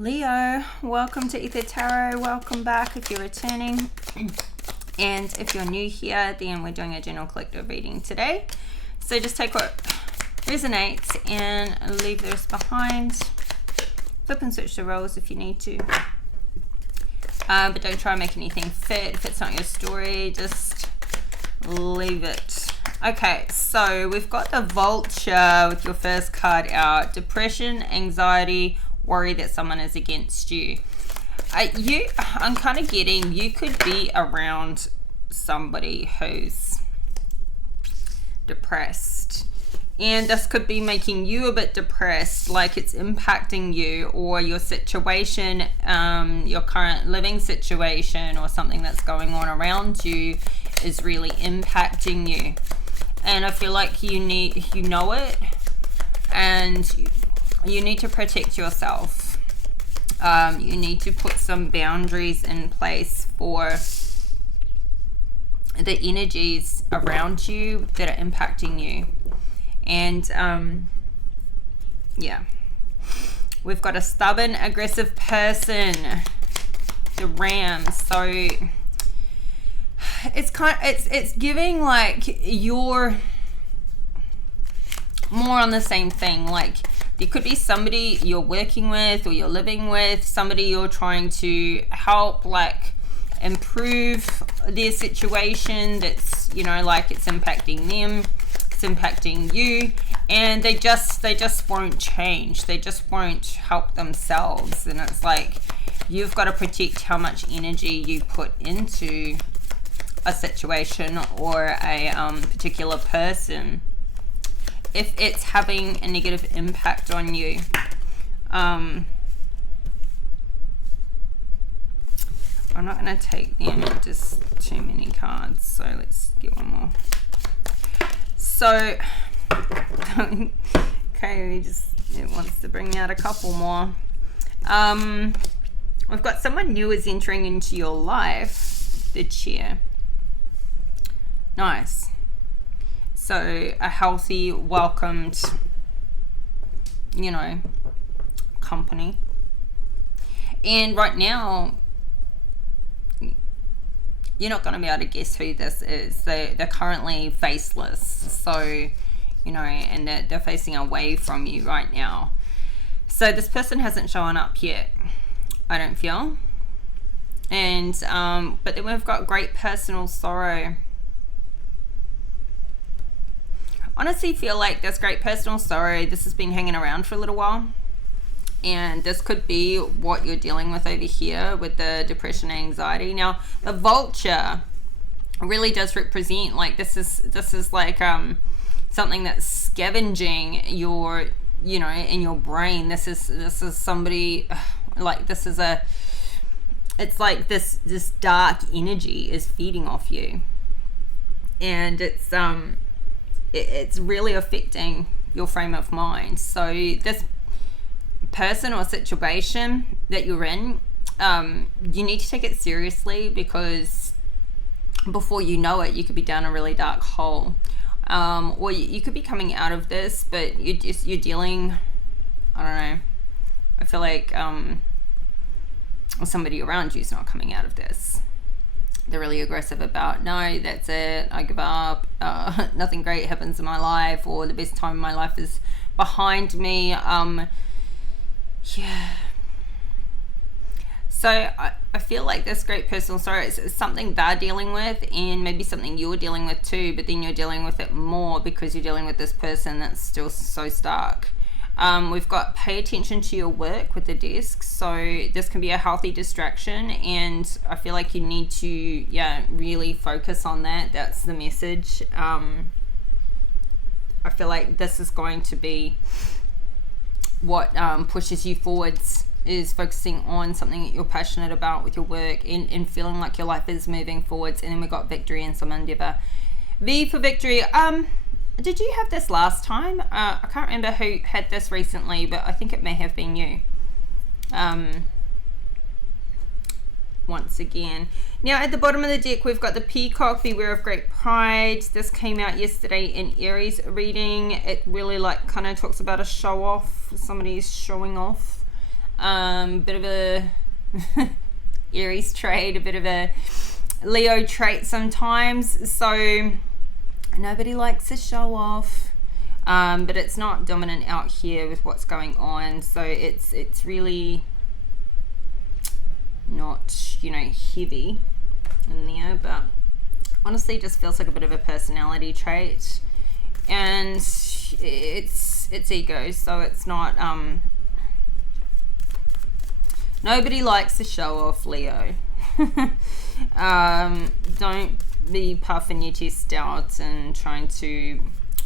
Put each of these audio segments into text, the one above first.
Leo, welcome to Ether Tarot. Welcome back if you're returning. And if you're new here, then we're doing a general collective reading today. So just take what resonates and leave the rest behind. Flip and switch the roles if you need to. But don't try and make anything fit. If it's not your story, just leave it. Okay, so we've got the Vulture with your first card out. Depression, anxiety, worry that someone is against you. I'm kind of getting you could be around somebody who's depressed, and this could be making you a bit depressed, like it's impacting you or your situation, your current living situation or something that's going on around you is really impacting you. And I feel like you know it, and you need to protect yourself. You need to put some boundaries in place for the energies around you that are impacting you. And yeah, we've got a stubborn, aggressive person, the Ram. So it's giving like you're more on the same thing. Like there could be somebody you're working with or you're living with, somebody you're trying to help, like improve their situation that's, you know, like it's impacting them, it's impacting you, and they just won't change. They just won't help themselves. And it's like you've got to protect how much energy you put into a situation or a particular person if it's having a negative impact on you. I'm not going to take them, just too many cards, so let's get one more. So okay, it wants to bring out a couple more. We've got someone new is entering into your life, the Chair. Nice. So a healthy, welcomed, you know, company. And right now, you're not going to be able to guess who this is. They're currently faceless. So, you know, and they're facing away from you right now. So this person hasn't shown up yet, I don't feel. And, but then we've got great personal sorrow. Honestly feel like there's great personal sorrow. This has been hanging around for a little while, and this could be what you're dealing with over here with the depression and anxiety. Now the Vulture really does represent, like, this is like something that's scavenging your, you know, in your brain. This is somebody, like, it's like this dark energy is feeding off you, and it's really affecting your frame of mind. So this person or situation that you're in, you need to take it seriously, because before you know it, you could be down a really dark hole, or you could be coming out of this, but you're dealing, I don't know, I feel like somebody around you is not coming out of this. They're really aggressive about, no, that's it, I give up, nothing great happens in my life, or the best time in my life is behind me. Yeah. So I feel like this great personal sorrow is something they're dealing with, and maybe something you're dealing with too, but then you're dealing with it more because you're dealing with this person that's still so stark. We've got pay attention to your work with the desk. So this can be a healthy distraction, and I feel like you need to, really focus on that. That's the message. I feel like this is going to be what pushes you forwards, is focusing on something that you're passionate about with your work, and feeling like your life is moving forwards. And then we got victory and some endeavor. V for victory. Did you have this last time? I can't remember who had this recently, but I think it may have been you. Once again. Now at the bottom of the deck, we've got the Peacock, Beware of Great Pride. This came out yesterday in Aries reading. It really kind of talks about a show off. Somebody's showing off. Bit of a Aries trait, a bit of a Leo trait sometimes. So nobody likes to show off, but it's not dominant out here with what's going on. So it's really not, you know, heavy in there, but honestly just feels like a bit of a personality trait, and it's ego. So it's not nobody likes to show off, Leo. Don't be puffing your chest out and trying to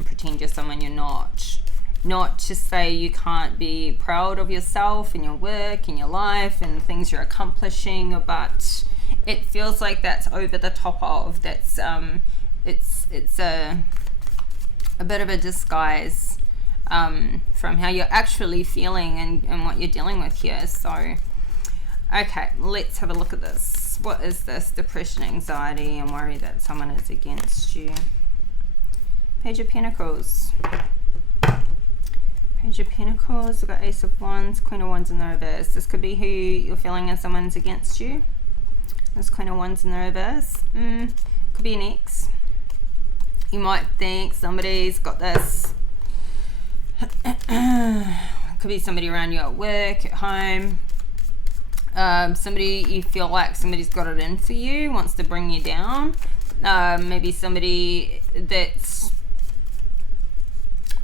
pretend you're someone you're not. Not to say you can't be proud of yourself and your work and your life and the things you're accomplishing, but it feels like that's over the top of. That's it's a bit of a disguise from how you're actually feeling and what you're dealing with here. So okay, let's have a look at this. What is this? Depression, anxiety, and worry that someone is against you. Page of Pentacles. Page of Pentacles. We've got Ace of Wands, Queen of Wands in the reverse. This could be who you're feeling as someone's against you. This Queen of Wands in the reverse. Could be an ex. You might think somebody's got this. Could be somebody around you at work, at home. Somebody you feel like somebody's got it in for you, wants to bring you down. Maybe somebody that's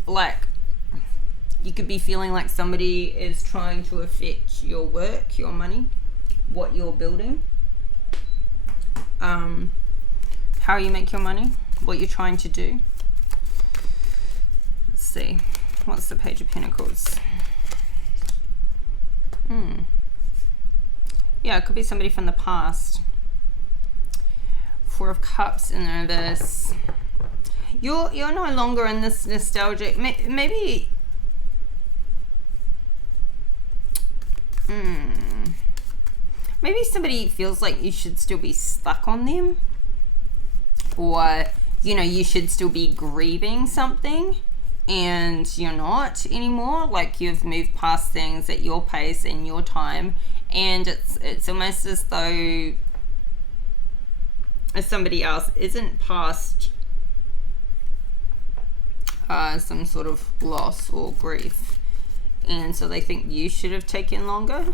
like, you could be feeling like somebody is trying to affect your work, your money, what you're building, how you make your money, what you're trying to do. Let's see, what's the Page of Pentacles? Yeah, it could be somebody from the past. Four of Cups in the reverse. You're no longer in this nostalgic. Maybe. Maybe somebody feels like you should still be stuck on them, or you know, you should still be grieving something, and you're not anymore. Like you've moved past things at your pace and your time. And it's almost as though somebody else isn't past some sort of loss or grief, and so they think you should have taken longer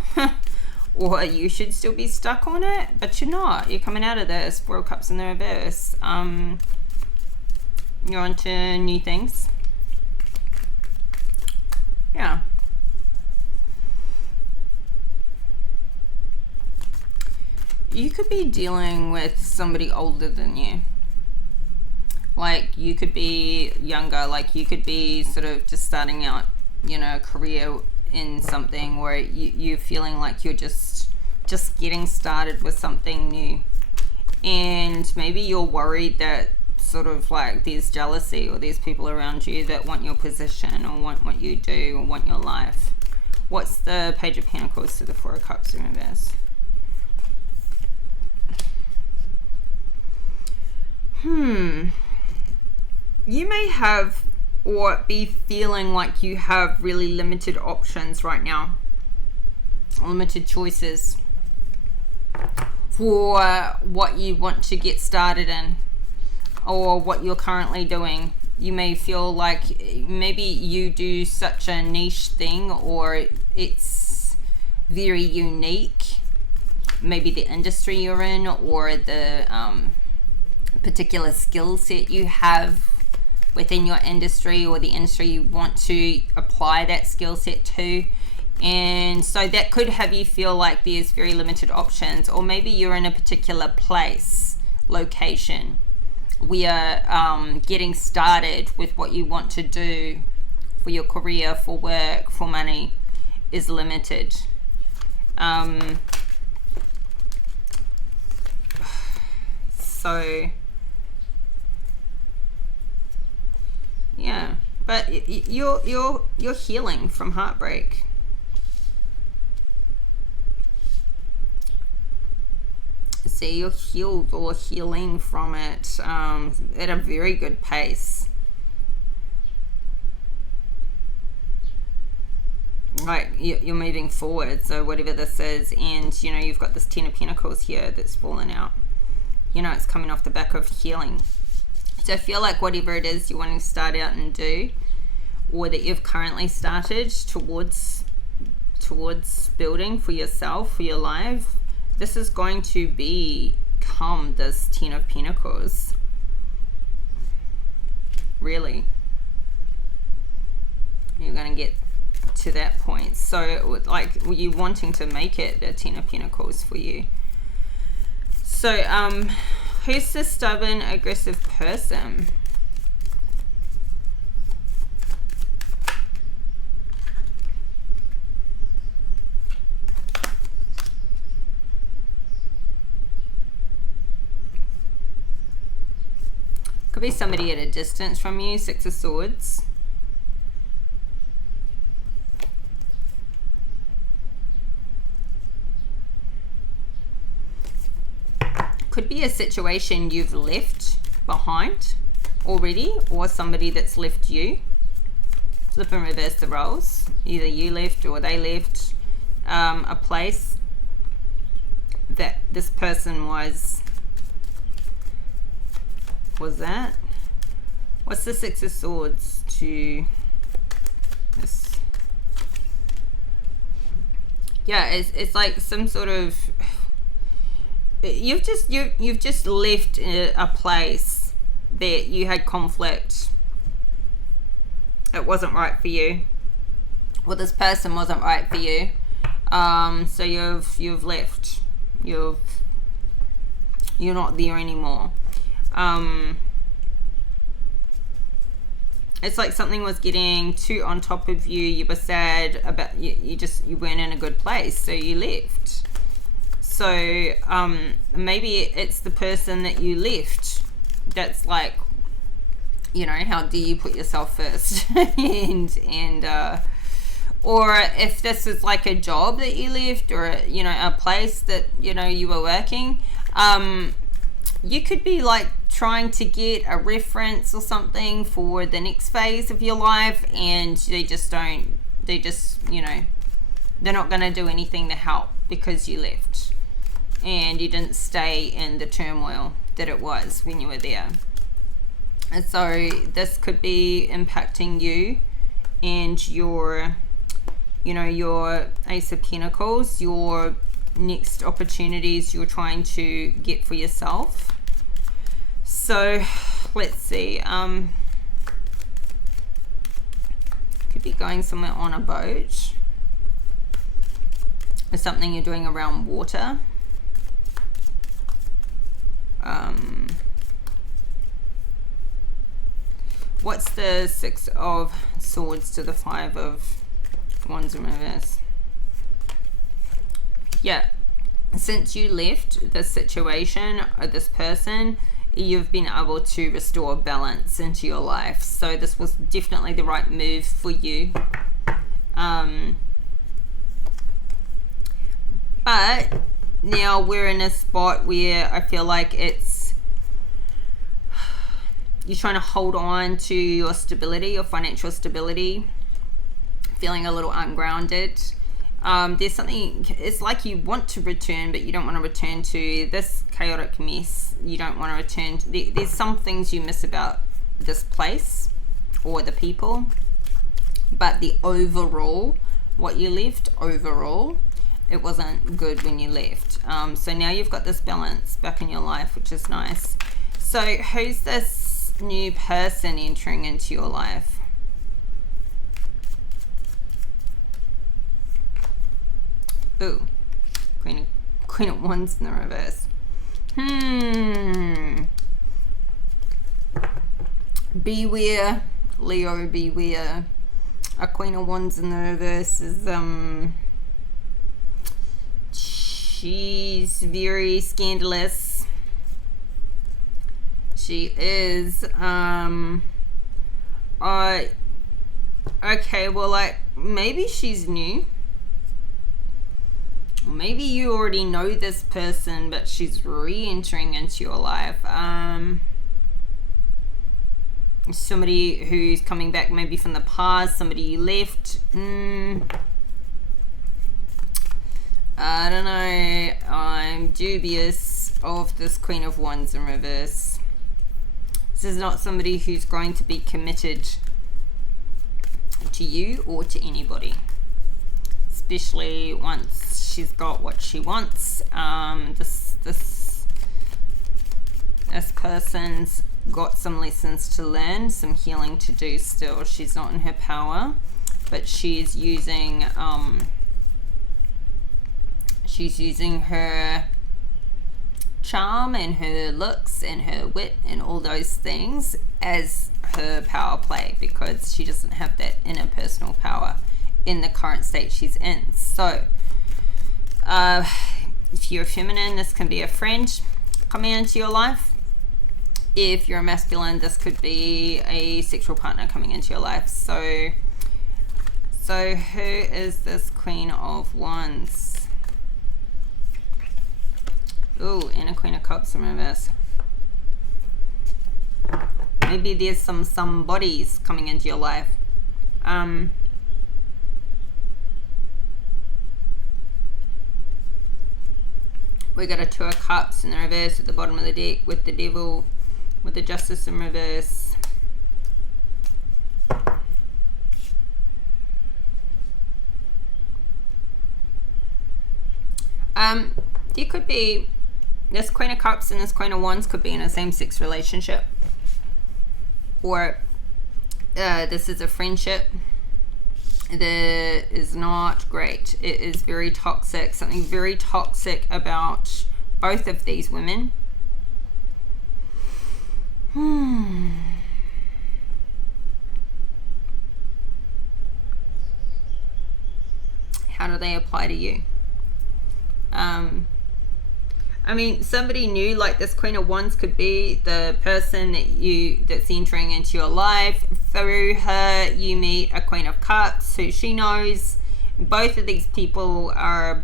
or you should still be stuck on it, but you're not. You're coming out of this. Four of Cups in the reverse. You're on to new things. Yeah. You could be dealing with somebody older than you. Like you could be younger, like you could be sort of just starting out, you know, a career in something where you're feeling like you're just getting started with something new. And maybe you're worried that sort of like there's jealousy or there's people around you that want your position or want what you do or want your life. What's the Page of Pentacles to the Four of Cups in reverse? You may have or be feeling like you have really limited options right now, limited choices for what you want to get started in or what you're currently doing. You may feel like maybe you do such a niche thing or it's very unique, maybe the industry you're in or the particular skill set you have within your industry or the industry you want to apply that skill set to. And so that could have you feel like there's very limited options, or maybe you're in a particular place, location, where getting started with what you want to do for your career, for work, for money is limited. So yeah, but you're healing from heartbreak. See, you're healed or healing from it at a very good pace. like you're moving forward, so whatever this is. And you know, you've got this 10 of Pentacles here that's fallen out. You know, it's coming off the back of healing. So I feel like whatever it is you're wanting to start out and do, or that you've currently started towards building for yourself, for your life, this is going to become this 10 of Pentacles. Really. You're going to get to that point. So like you wanting to make it a 10 of Pentacles for you. So who's the stubborn, aggressive person? Could be somebody at a distance from you. 6 of Swords. Could be a situation you've left behind already, or somebody that's left you. Flip and reverse the roles. Either you left or they left. A place that this person was that? What's the 6 of Swords to this? Yeah, it's like some sort of, you've just left a place that you had conflict. It wasn't right for you. Well, this person wasn't right for you. So you've left. You're not there anymore. It's like something was getting too on top of you. You were sad about you weren't in a good place, so you left. So maybe it's the person that you left that's like, you know, how do you put yourself first? and or if this is like a job that you left, or you know, a place that you know you were working, you could be like trying to get a reference or something for the next phase of your life, and they just you know, they're not going to do anything to help because you left and you didn't stay in the turmoil that it was when you were there. And so this could be impacting you and your, you know, your Ace of Pentacles, your next opportunities you're trying to get for yourself. So let's see, could be going somewhere on a boat, or something you're doing around water. What's the 6 of Swords to the 5 of Wands in reverse? Yeah, since you left this situation or this person, you've been able to restore balance into your life. So this was definitely the right move for you. But now we're in a spot where I feel like you're trying to hold on to your stability, your financial stability, feeling a little ungrounded. There's something, it's like you want to return, but you don't want to return to this chaotic mess. You don't want to return to, there's some things you miss about this place or the people, but the overall, what you left overall, it wasn't good when you left. So now you've got this balance back in your life, which is nice. So who's this new person entering into your life? Ooh, Queen of Wands in the reverse. Beware, Leo, beware. A Queen of Wands in the reverse is she's very scandalous. She is okay, well, like maybe she's new. Maybe you already know this person, but she's re-entering into your life. Somebody who's coming back maybe from the past, somebody you left. I don't know. I'm dubious of this Queen of Wands in reverse. This is not somebody who's going to be committed to you or to anybody, especially once she's got what she wants. This person's got some lessons to learn, some healing to do still. She's not in her power, but she's using her charm and her looks and her wit and all those things as her power play, because she doesn't have that inner personal power in the current state she's in. So if you're feminine, this can be a friend coming into your life. If you're a masculine, this could be a sexual partner coming into your life. So who is this Queen of Wands? Ooh, and a Queen of Cups in reverse. Maybe there's somebodies coming into your life. We got a Two of Cups in the reverse at the bottom of the deck with the Devil, with the Justice in reverse. You could be, this Queen of Cups and this Queen of Wands could be in a same-sex relationship, or this is a friendship that is not great. It is very toxic, something very toxic about both of these women. How do they apply to you? I mean, somebody new, like this Queen of Wands could be the person that's entering into your life. Through her, you meet a Queen of Cups who she knows. Both of these people are,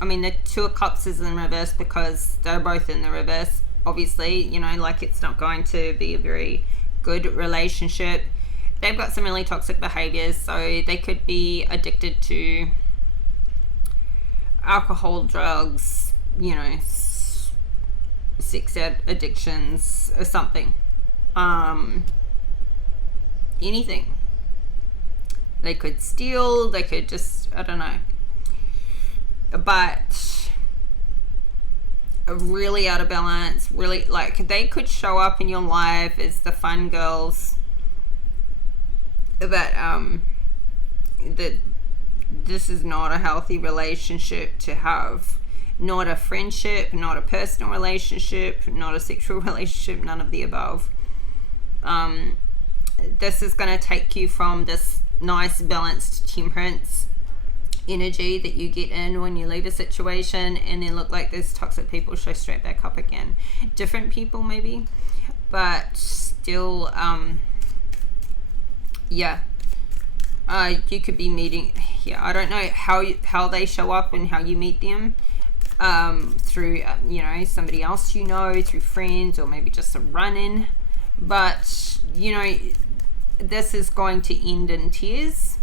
I mean, the Two of Cups is in reverse because they're both in the reverse. Obviously, you know, like it's not going to be a very good relationship. They've got some really toxic behaviors, so they could be addicted to alcohol, drugs, you know, sex addictions or something. Anything. They could steal, they could just, I don't know. But really out of balance, really, like, they could show up in your life as the fun girls that this is not a healthy relationship to have. Not a friendship, not a personal relationship, not a sexual relationship, none of the above. This is going to take you from this nice balanced temperance energy that you get in when you leave a situation, and then look like those toxic people show straight back up again. Different people maybe, but still, yeah. You could be meeting, yeah, I don't know how they show up and how you meet them. Through you know, somebody else you know, through friends, or maybe just a run-in, but you know, this is going to end in tears,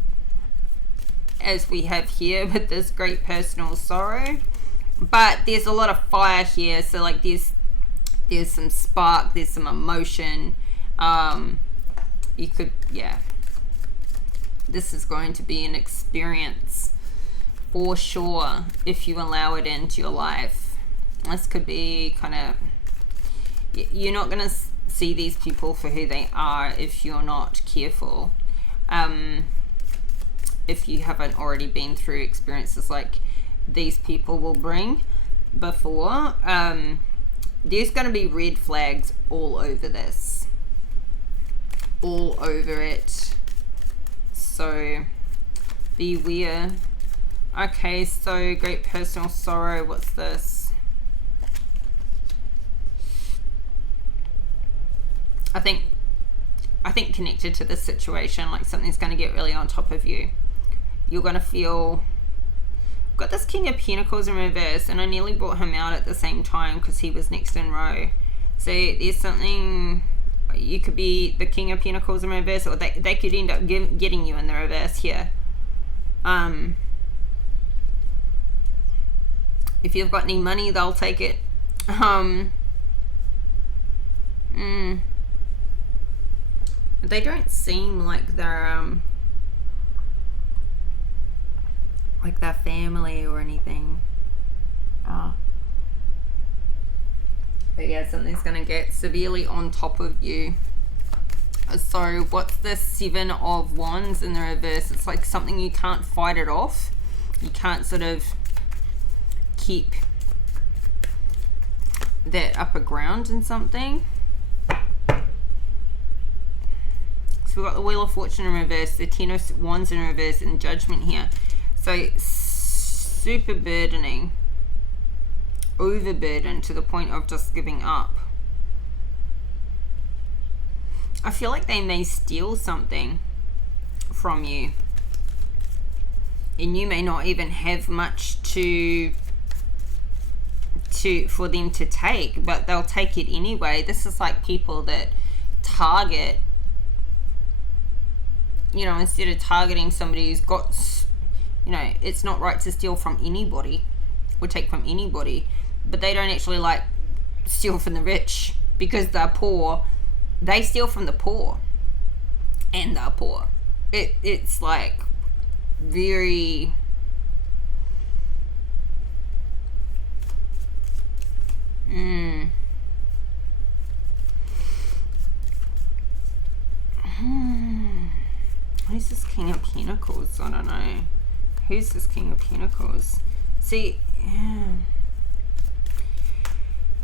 as we have here with this great personal sorrow. But there's a lot of fire here, so like there's some spark, there's some emotion. You could, yeah, this is going to be an experience for sure if you allow it into your life. This could be kind of, you're not going to see these people for who they are if you're not careful. If you haven't already been through experiences like these people will bring before, there's going to be red flags all over this, all over it. So beware. Okay, so great personal sorrow. What's this? I think connected to this situation, like something's going to get really on top of you. You're going to feel, got this King of Pentacles in reverse, and I nearly brought him out at the same time because he was next in row. So there's something, you could be the King of Pentacles in reverse, or they could end up getting you in the reverse here. If you've got any money, they'll take it. They don't seem like they're family or anything. But yeah, something's going to get severely on top of you. So what's the 7 of Wands in the reverse? It's like something you can't fight it off. You can't sort of keep that upper ground in something. So we've got the Wheel of Fortune in reverse, the 10 of Wands in reverse, and Judgment here. So super burdening. Overburdened to the point of just giving up. I feel like they may steal something from you, and you may not even have much for them to take, but they'll take it anyway. This is like people that target, you know, instead of targeting somebody who's got, you know, it's not right to steal from anybody or take from anybody, but they don't actually like steal from the rich because they're poor. They steal from the poor, and they're poor. It's like very Who's this King of Pentacles? I don't know. Who's this King of Pentacles? See,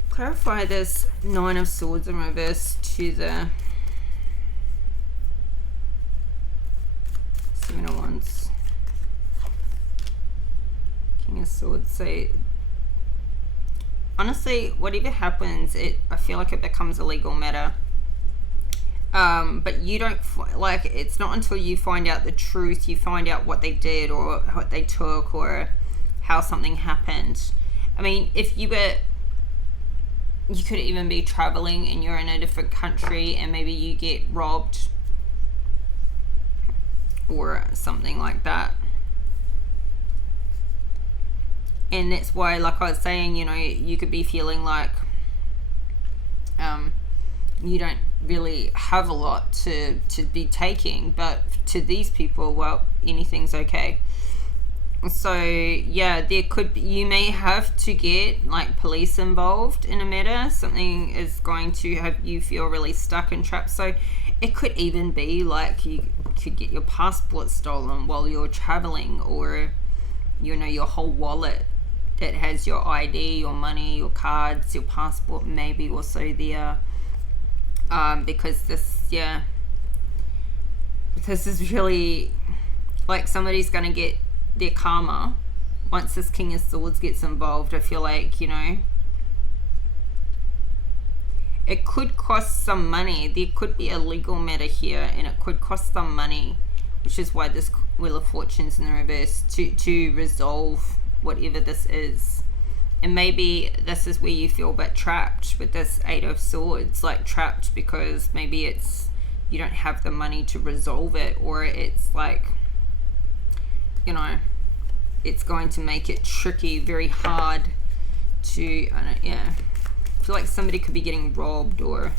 clarify this 9 of Swords in reverse to the 7 of Wands. King of Swords. So honestly, whatever happens, I feel like it becomes a legal matter. But you don't, like, it's not until you find out the truth, you find out what they did or what they took or how something happened. I mean, if you could even be traveling and you're in a different country and maybe you get robbed or something like that. And that's why, like I was saying, you know, you could be feeling like you don't really have a lot to be taking, but to these people, well, anything's okay. So yeah, there could be, you may have to get like police involved in a matter. Something is going to have you feel really stuck and trapped. So it could even be like you could get your passport stolen while you're traveling, or, you know, your whole wallet that has your ID, your money, your cards, your passport maybe also there. Because this is really like somebody's going to get their karma once this King of Swords gets involved. I feel like, you know, it could cost some money. There could be a legal matter here, and it could cost some money, which is why this Wheel of Fortune's in the reverse, to resolve whatever this is. And maybe this is where you feel a bit trapped with this 8 of Swords, like trapped because maybe it's you don't have the money to resolve it, or it's like, you know, it's going to make it tricky, very hard to, I feel like somebody could be getting robbed, or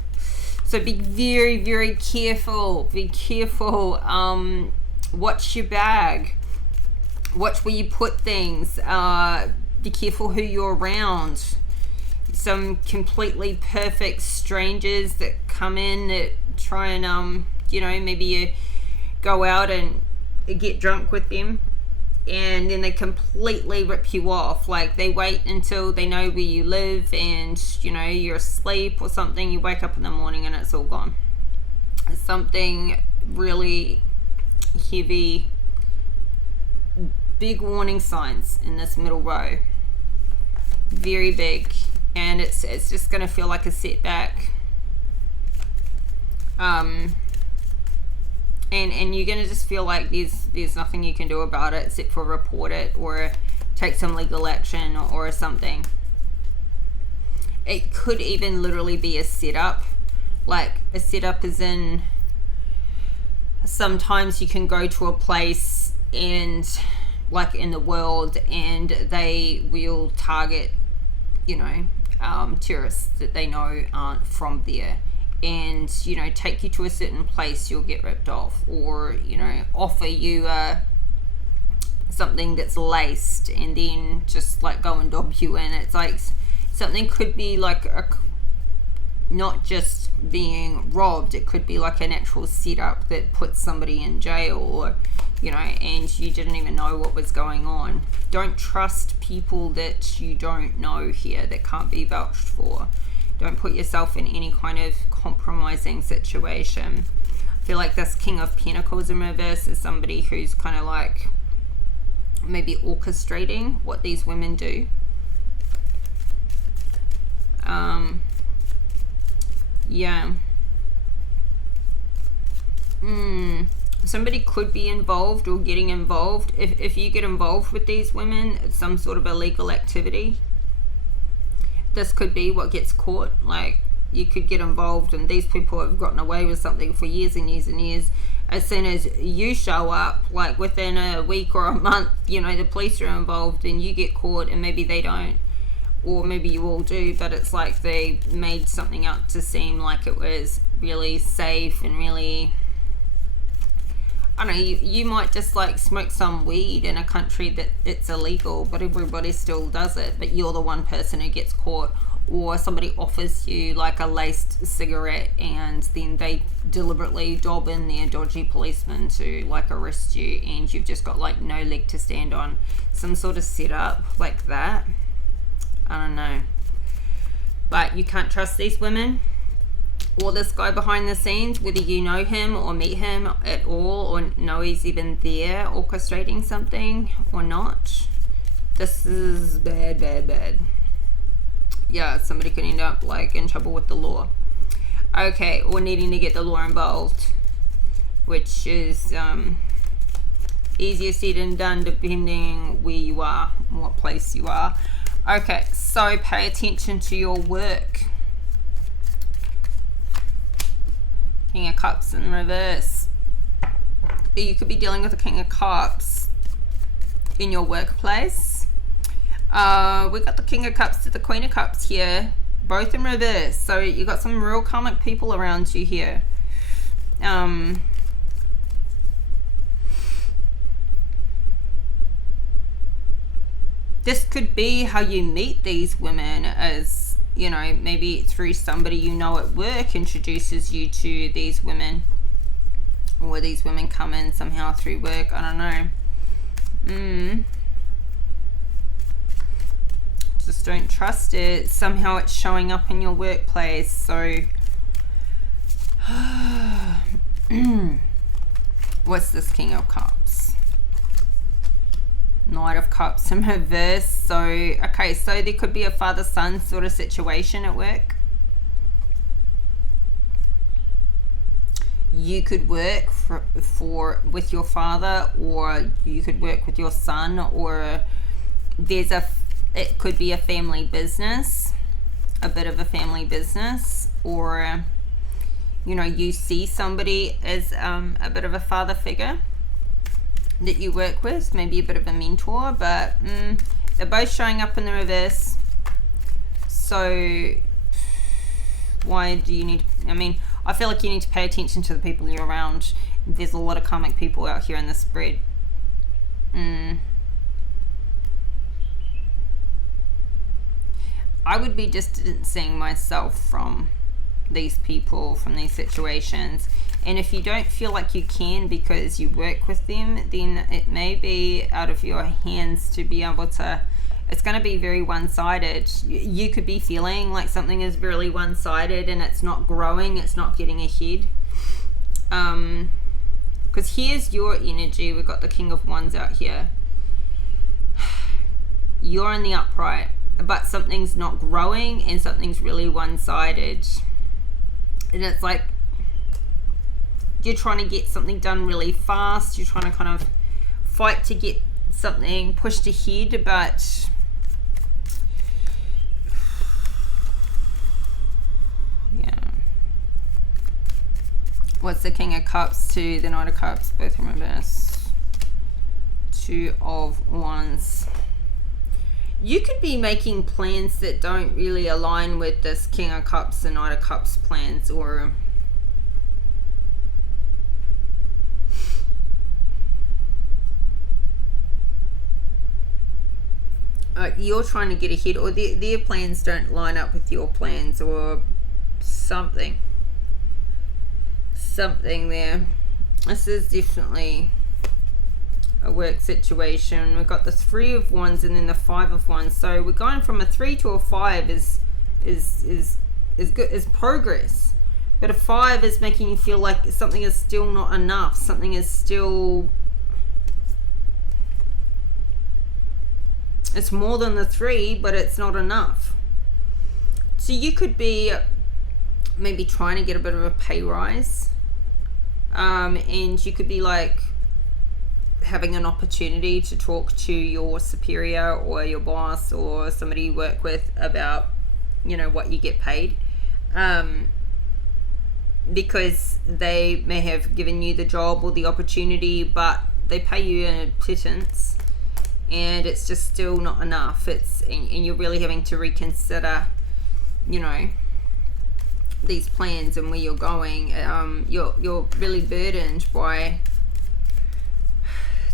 so be very, very careful. Be careful. Watch your bag. Watch where you put things. Be careful who you're around. Some completely perfect strangers that come in that try and you know, maybe you go out and get drunk with them, and then they completely rip you off. Like, they wait until they know where you live, and, you know, you're asleep or something. You wake up in the morning and it's all gone. Something really heavy. Big warning signs in this middle row. Very big, and it's just going to feel like a setback. And you're going to just feel like there's nothing you can do about it except for report it or take some legal action or something. It could even literally be a setup. Like, a setup is in, sometimes you can go to a place and like in the world, and they will target, you know, tourists that they know aren't from there, and, you know, take you to a certain place, you'll get ripped off, or, you know, offer you something that's laced and then just like go and dob you in. It's like something could be like not just being robbed, it could be like an actual setup that puts somebody in jail, or, you know, and you didn't even know what was going on. Don't trust people that you don't know here, that can't be vouched for. Don't put yourself in any kind of compromising situation. I feel like this King of Pentacles in reverse is somebody who's kind of like maybe orchestrating what these women do. Yeah. Somebody could be involved or getting involved. If you get involved with these women, it's some sort of illegal activity. This could be what gets caught. Like, you could get involved and these people have gotten away with something for years and years and years. As soon as you show up, like within a week or a month, you know, the police are involved and you get caught, and maybe they don't, or maybe you all do, but it's like they made something out to seem like it was really safe and really, I don't know, you might just like smoke some weed in a country that it's illegal, but everybody still does it, but you're the one person who gets caught. Or somebody offers you like a laced cigarette and then they deliberately dob in their dodgy policeman to like arrest you, and you've just got like no leg to stand on. Some sort of setup like that. I don't know. But you can't trust these women or this guy behind the scenes, whether you know him or meet him at all, or know he's even there orchestrating something or not. This is bad, bad, bad. Yeah, somebody could end up like in trouble with the law. Okay, or needing to get the law involved, which is easier said than done depending where you are and what place you are. Okay, so pay attention to your work. King of Cups in reverse. You could be dealing with a King of Cups in your workplace. We got the King of Cups to the Queen of Cups here, both in reverse. So you got some real karmic people around you here. This could be how you meet these women, as, you know, maybe through somebody you know at work introduces you to these women, or these women come in somehow through work. I don't know. Just don't trust it. Somehow it's showing up in your workplace. So what's this King of Cups? Knight of Cups in reverse. So okay, so there could be a father-son sort of situation at work. You could work with your father, or you could work with your son, or it could be a family business, a bit of a family business, or, you know, you see somebody as a bit of a father figure that you work with, maybe a bit of a mentor, but they're both showing up in the reverse. So why do you need, I mean, I feel like you need to pay attention to the people you're around. There's a lot of karmic people out here in this spread. I would be distancing myself from these people, from these situations. And if you don't feel like you can because you work with them, then it may be out of your hands to be able to, it's going to be very one-sided. You could be feeling like something is really one-sided and it's not growing, it's not getting ahead. Because here's your energy. We've got the King of Wands out here. You're in the upright, but something's not growing and something's really one-sided. And it's like you're trying to get something done really fast. You're trying to kind of fight to get something pushed ahead, but yeah. What's the King of Cups to the Knight of Cups? Both in reverse. Two of Wands. You could be making plans that don't really align with this King of Cups and Knight of Cups plans, or you're trying to get ahead, or their plans don't line up with your plans, or something there. This is definitely a work situation. We've got the Three of Wands and then the Five of Wands. So we're going from a 3 to a 5 is good, is progress. But a 5 is making you feel like something is still not enough. Something is still, it's more than the 3, but it's not enough. So you could be maybe trying to get a bit of a pay rise. And you could be like having an opportunity to talk to your superior or your boss or somebody you work with about, you know, what you get paid, because they may have given you the job or the opportunity, but they pay you a pittance and it's just still not enough. And you're really having to reconsider, you know, these plans and where you're going. You're really burdened by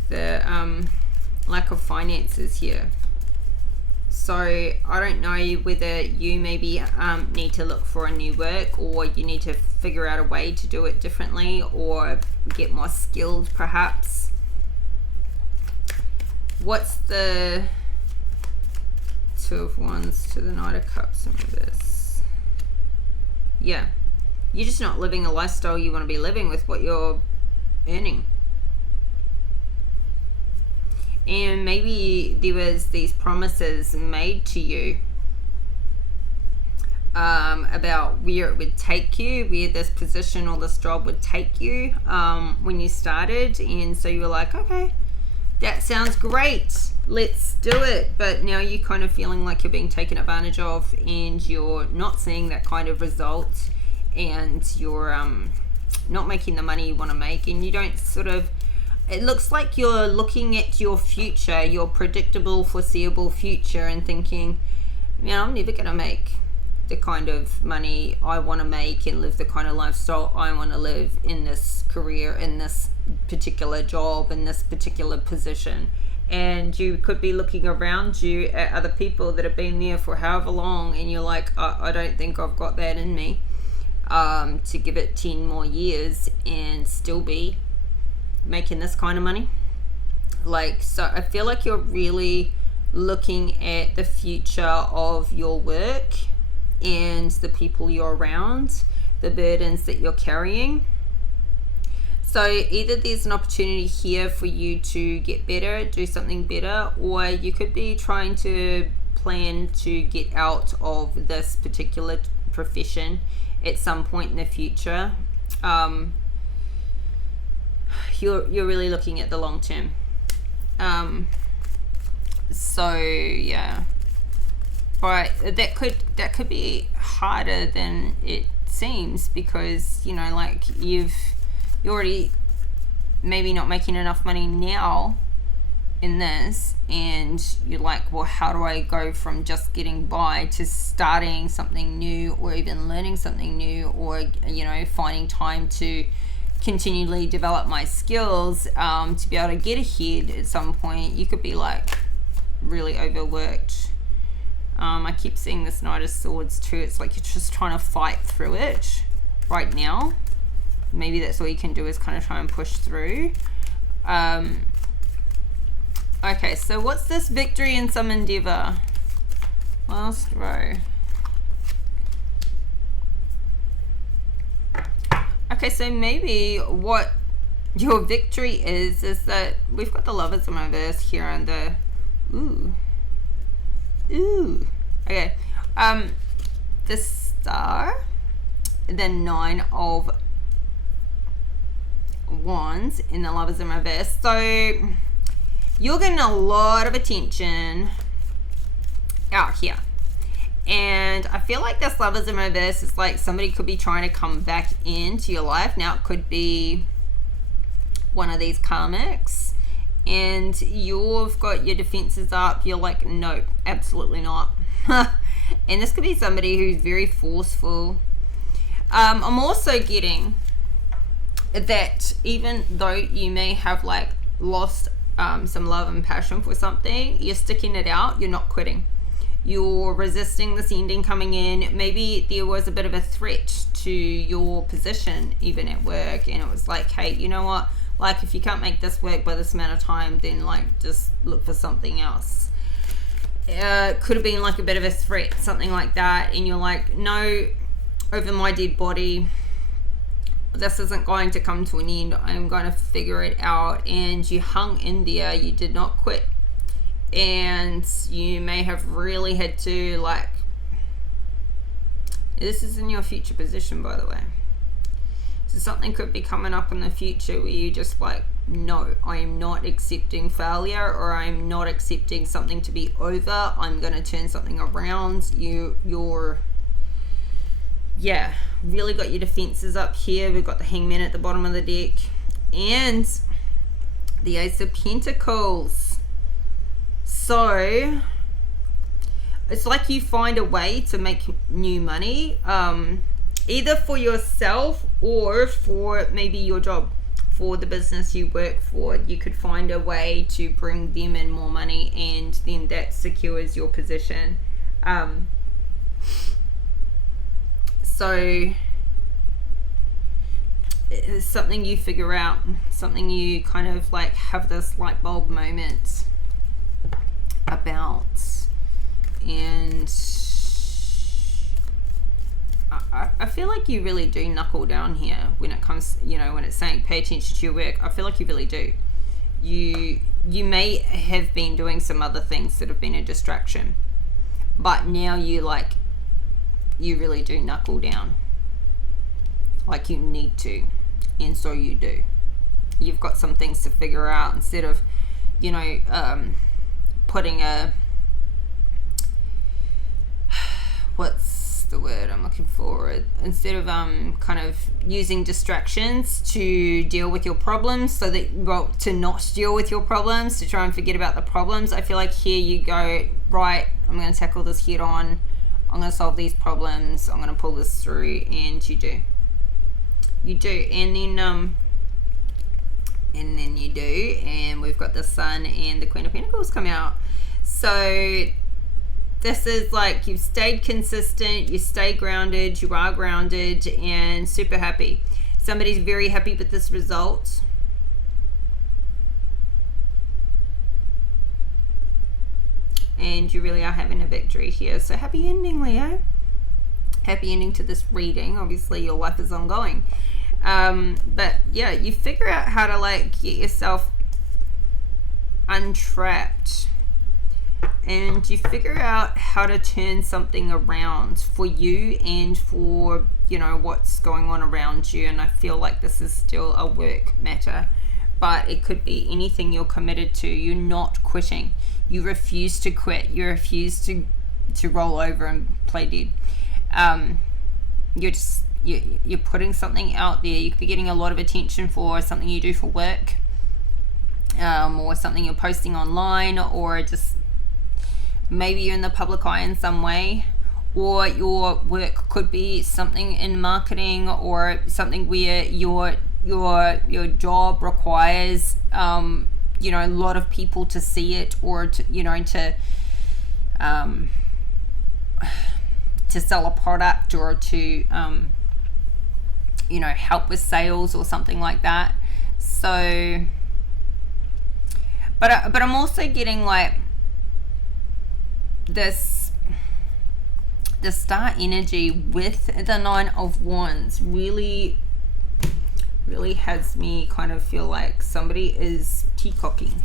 the lack of finances here. So I don't know whether you maybe need to look for a new work, or you need to figure out a way to do it differently, or get more skilled perhaps. What's the Two of Wands to the Knight of Cups in reverse? Yeah, you're just not living a lifestyle you want to be living with what you're earning. And maybe there was these promises made to you about where it would take you, where this position or this job would take you when you started. And so you were like, okay, that sounds great, let's do it. But now you're kind of feeling like you're being taken advantage of, and you're not seeing that kind of result, and you're not making the money you want to make, and you don't sort of, it looks like you're looking at your future, your predictable, foreseeable future, and thinking, you know, I'm never going to make the kind of money I want to make and live the kind of lifestyle I want to live in this career, in this particular job, in this particular position. And you could be looking around you at other people that have been there for however long, and you're like, I don't think I've got that in me to give it 10 more years and still be making this kind of money. Like, so I feel like you're really looking at the future of your work and the people you're around, the burdens that you're carrying. So either there's an opportunity here for you to get better, do something better, or you could be trying to plan to get out of this particular profession at some point in the future. You're really looking at the long term. So yeah, but that could be harder than it seems, because, you know, like you're already maybe not making enough money now in this, and you're like, well, how do I go from just getting by to starting something new, or even learning something new, or, you know, finding time to continually develop my skills to be able to get ahead at some point. You could be like really overworked. I keep seeing this Knight of Swords too. It's like you're just trying to fight through it right now. Maybe that's all you can do, is kind of try and push through. Okay, so what's this victory in some endeavor? Last row. Okay, so maybe what your victory is that we've got the Lovers in reverse here, and the ooh. Okay, the Star, the Nine of Wands in the Lovers in reverse. So you're getting a lot of attention out here. And I feel like this Lovers in reverse is like somebody could be trying to come back into your life. Now it could be one of these karmics, and you've got your defenses up. You're like, nope, absolutely not. And this could be somebody who's very forceful. I'm also getting that even though you may have like lost some love and passion for something, you're sticking it out. You're not quitting. You're resisting this ending coming in. Maybe there was a bit of a threat to your position even at work, and it was like, hey, you know what, like if you can't make this work by this amount of time, then like just look for something else. Could have been like a bit of a threat, something like that, and you're like, no, over my dead body, this isn't going to come to an end. I'm going to figure it out. And you hung in there. You did not quit. And you may have really had to, like, this is in your future position, by the way. So something could be coming up in the future where you just like, no, I am not accepting failure, or I'm not accepting something to be over. I'm going to turn something around. You're really got your defenses up here. We've got the Hangman at the bottom of the deck and the Ace of Pentacles. So it's like you find a way to make new money, either for yourself or for maybe your job, for the business you work for. You could find a way to bring them in more money, and then that secures your position. So it's something you figure out, something you kind of like have this light bulb moment about. And I feel like you really do knuckle down here when it comes, when it's saying pay attention to your work. I feel like you really do. You may have been doing some other things that have been a distraction, but now you really do knuckle down, like you need to, and so you do. You've got some things to figure out instead of putting a, what's the word I'm looking for, instead of kind of using distractions to deal with your problems, so that, well, to not deal with your problems, to try and forget about the problems. I feel like here you go, right, I'm going to tackle this head on, I'm going to solve these problems, I'm going to pull this through, and you do, and then you do, and we've got the Sun and the Queen of Pentacles come out. So this is like, you've stayed consistent, you stay grounded, you are grounded, and super happy. Somebody's very happy with this result. And you really are having a victory here. So happy ending, Leo. Happy ending to this reading. Obviously your life is ongoing. But yeah, you figure out how to like get yourself untrapped. And you figure out how to turn something around for you and for, what's going on around you. And I feel like this is still a work matter, but it could be anything you're committed to. You're not quitting. You refuse to quit. You refuse to roll over and play dead. You're putting something out there. You could be getting a lot of attention for something you do for work, or something you're posting online, or just maybe you're in the public eye in some way, or your work could be something in marketing, or something where your job requires a lot of people to see it, or to sell a product, or to help with sales or something like that. So but I'm also getting like this, the star energy with the Nine of Wands really has me kind of feel like somebody is peacocking.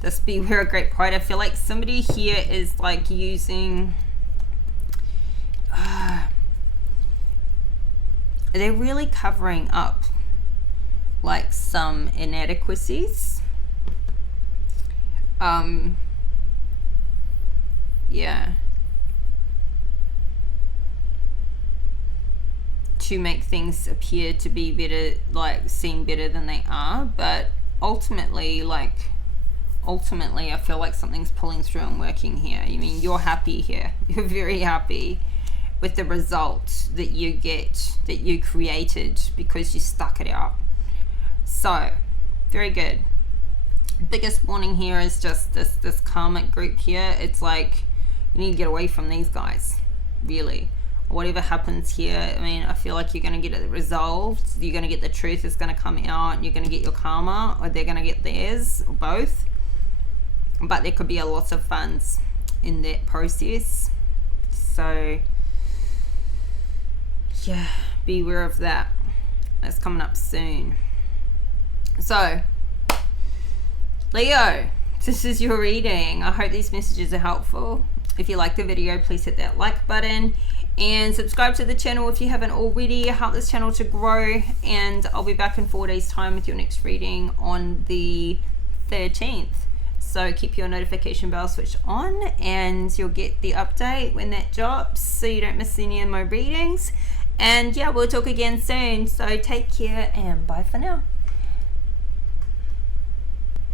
This Beware of Great Pride. I feel like somebody here is like using they're really covering up like some inadequacies. Yeah, to make things appear to be better, like seem better than they are. But ultimately, like, ultimately I feel like something's pulling through and working here. I mean, you're happy here. You're very happy with the result that you get, that you created because you stuck it out. So, very good. Biggest warning here is just this karmic group here. It's like you need to get away from these guys, really. Whatever happens here, I mean, I feel like you're going to get it resolved. You're going to get the truth is going to come out. You're going to get your karma, or they're going to get theirs, or both. But there could be a lot of funds in that process. So, yeah, be aware of that. That's coming up soon. So, Leo, this is your reading. I hope these messages are helpful. If you like the video, please hit that like button and subscribe to the channel if you haven't already. Help this channel to grow, and I'll be back in 4 days time with your next reading on the 13th. So keep your notification bell switched on and you'll get the update when that drops so you don't miss any of my readings. And yeah, we'll talk again soon. So take care and bye for now.